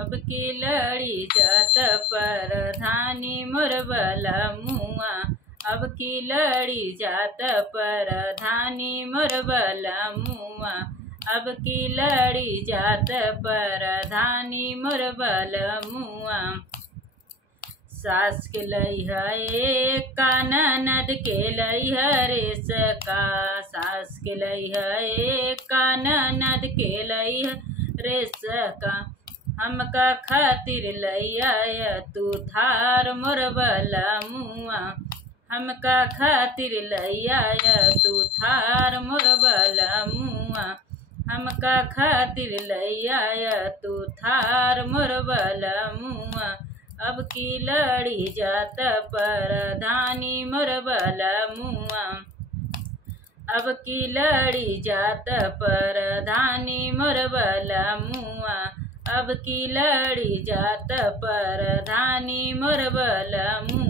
अब की लड़ी जात परधानी मोर बलमुआ। अब की लड़ी जात परधानी मोर बलमुआ। अब की लड़ी जात परधानी मोर बलमुआ। सास के लइहा एक का ननद के लइहा रेस का। सास के लइहा एक का ननद के लइहा रेस का। हमका खातिर लइया तू थार मोर बलमुआ। हमका खातिर लइया तू थार मोर बलमुआ। हमका खातिर लइया तू थार मोर बलमुआ। अब की लड़ी जात परधानी मोर बलमुआ। अब की लड़ी जात परधानी मोर बलमुआ। अब की लड़ी जात परधानी मोर बलमुआ।